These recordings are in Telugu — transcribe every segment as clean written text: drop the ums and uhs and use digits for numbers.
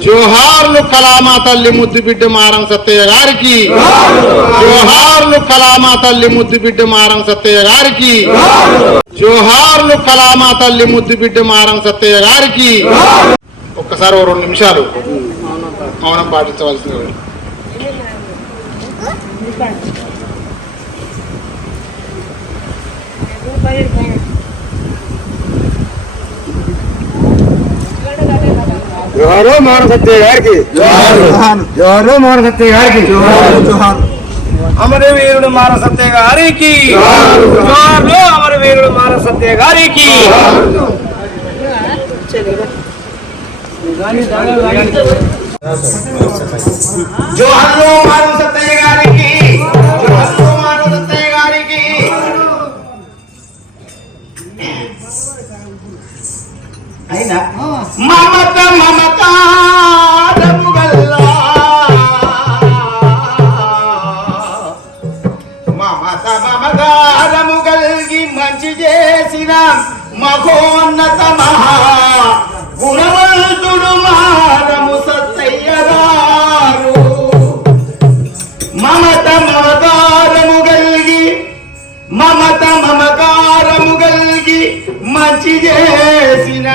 జోహార్లు కళామా తల్లి ముద్దు బిడ్డ మారం సత్తయ్య గారికి, జోహార్లు కళామా తల్లి ముద్దు బిడ్డ మారం సత్తయ్య గారికి, జోహార్లు కళామా తల్లి ముద్దు బిడ్డ మారం సత్తయ్య గారికి. ఒక్కసారి 2 నిమిషాలు మౌనం పాటించవలసింది. జోహారు మాన సత్య గారికి, జోహారు మాన సత్య గారికి, అమరవీరుడు మాన సత్య గారికి, జోహార్లు అమరవీరుడు మాన సత్య గారికి. జోహార్లు మాన సత్య గారికి, జోహార్లు మాన సత్య గారికి. అయినా మమత మమకారము గల్లా, మమత మమకారము గల్గి మంచి చేసిన మహోన్నత మహా గుణవంతుడు మారము సత్తయ్య గారు. మమత మమకారము గల్గి, మమత మమకారము గల్గి మంచి చేసిన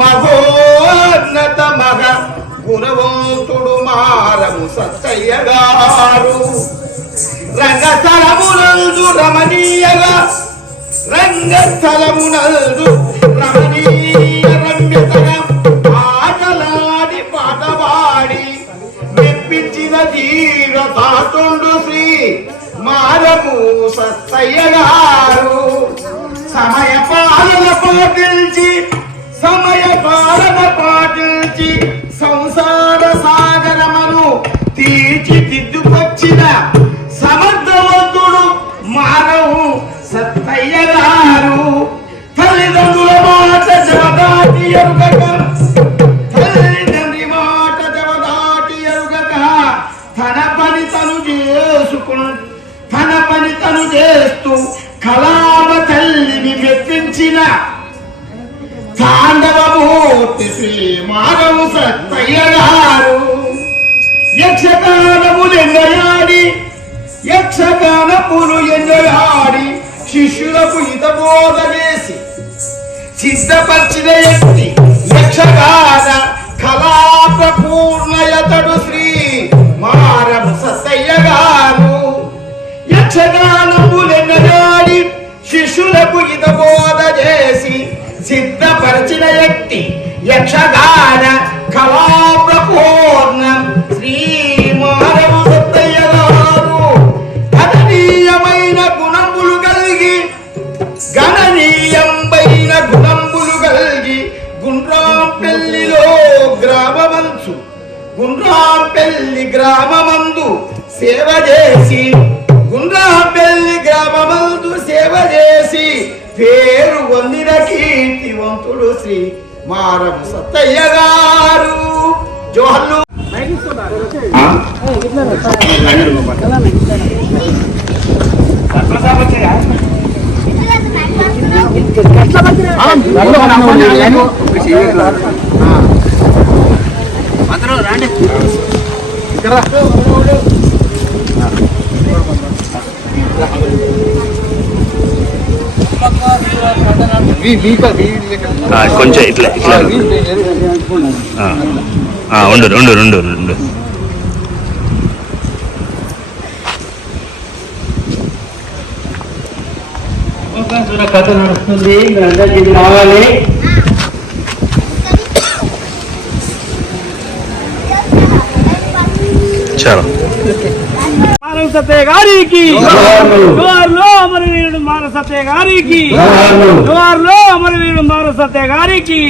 మహోన్నత మగ గుణవంతుడు మారము సత్తయ్య గారు. రంగస్థలమునందు రమణీయగా, రంగస్థలమునందు రమణీయ రమ్యతగా ఆటలాడి పాటవాడి మెప్పించిన ధీరతాతుండు శ్రీ మారము సత్తయ్య గారు. సమయ పాలన పాటించి, సమయ పాలన పాటించి సంసార సాగరమును తీర్చిదిద్దుకొచ్చిన సమర్థవంతుడు మానవు సత్తయ్య గారు. తల్లిదండ్రుల మాట జవదాటి ఎరుగక, తల్లిదండ్రి మాట జవదాటి ఎరుగక తన పని తను చేసుకుని, తన పని తను చేస్తూ కళామ తల్లిని మెప్పించిన తాండవమూర్తి శ్రీ మాధవ సత్తయ్య గారు. యక్షగానములు ఎన్నయాడి, యక్షగానములు ఎన్నయాడి శిష్యులకు హితబోధ చేసి సిద్ధపరిచిన వ్యక్తి యక్షగాన కళా ప్రపూర్ణయతడు శ్రీ మారము సత్తయ్య గారు. యక్షగానములు ఎన్నయాడి శిష్యులకు హితబోధ చేసి సిద్ధపరిచిన వ్యక్తి యక్షగాన కళా ప్రపూర్ణ శ్రీ మారము సత్తయ్య గారు. గణనీయమైన గుణములు కలిగి, గణనీయమైన గుణములు కలిగి గుండ్రాంపెల్లిలో గ్రామమంచు, గుండ్రాంపెల్లి గ్రామమందు సేవ చేసి, గుండ్రాంపెల్లి గ్రామమందు సేవ చేసి పేరు పొందిన కీర్తివంతుడు శ్రీ మారము సత్తయ్య గారు. జోహర్లు కొంచెం ఇట్లా ఇట్లా ఉండు రెండు రెండు రెండు కథ నడుస్తుంది, మీరందరికీ రావాలి. చాలా మానవ సత్య గారికి, జోహార్లు అమరవీరుడు మానవ సత్య గారికి, జోహార్లు అమరవీరుడు మానవ సత్య గారికి.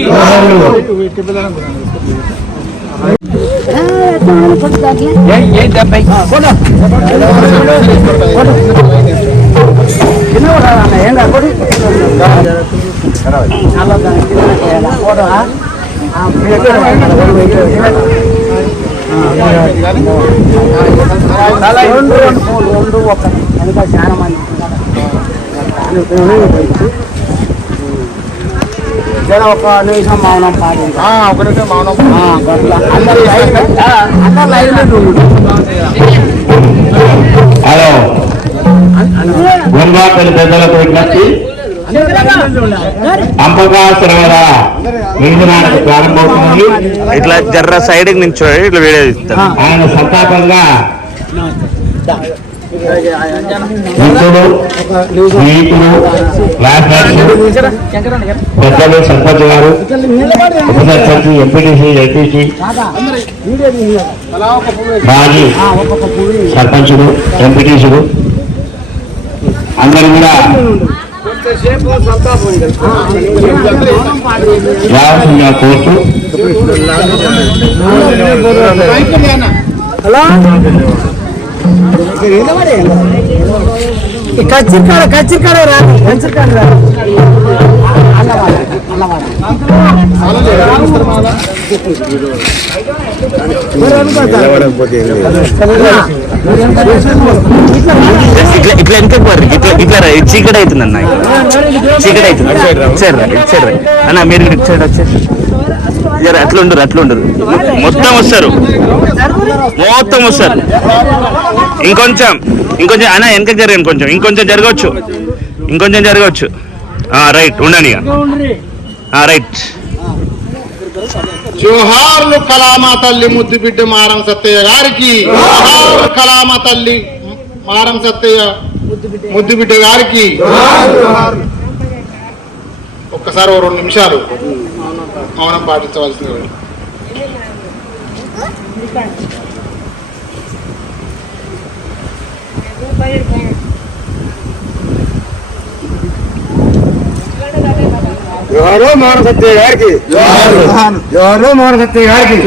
రెండు ఒక కనుక చాలా మంది ఒక నిమిషం మౌనం పాటించాలి. ఒక నిమిషం మౌనం. హలో గుండ్రాపల్లి పెద్దలకు విజ్ఞప్తి, అంబకాసురవర విందునాటకు ప్రారంభమవుతుంది. ఇట్లా జర్ర సైడ్ నుంచి ఇట్లా వీడియో తీస్తాను. ఆయన సంతాపంగా మిత్రులు, స్నేహితులు, క్లాస్మేట్స్, పెద్దలు, సర్పంచ్ గారు, ఉప సర్పంచ్, ఎంపీటీసీ, జడ్పీసీ, మాజీ సర్పంచులు, ఎంపీటీసీలు అందరూ కూడా రావాల్సిందిగా కోరుతూ కచ్చిరికాడ రాదు. ఇట్లా ఇట్లా వెనకకు పోర్రి. ఇట్లా ఇట్లా రా. ఇది చీకటి అవుతుంది అన్న, చీకటి అవుతుంది. ఇటు సైడ్ రా, ఇటు సైడ్ రా అన్న. మీరు ఇటు సైడ్ వచ్చేసి జర అట్లా ఉండరు, అట్లా ఉండరు. మొత్తం వస్తారు, మొత్తం వస్తారు. ఇంకొంచెం ఇంకొంచెం అన్న వెనకకి జరగండి. కొంచెం ఇంకొంచెం జరగవచ్చు, ఇంకొంచెం జరగవచ్చు. రైట్ ఉండండి ఇక. రైట్. జోహార్లు కళామా తల్లి ముద్దు బిడ్డ మారం సత్తయ్య గారికి. జోహార్లు కళామా తల్లి మారం సత్తయ్య ముద్దు బిడ్డ గారికి. ఒక్కసారి 2 నిమిషాలు మౌనం పాటించవలసింది. జోహారు మోహన సత్య గారికి. జోహారు మోహన సత్య గారికి.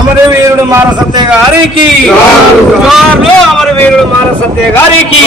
అమరవీరుడు మార సత్య గారికి. జోహార్లు అమరవీరుడు మార సత్య గారికి.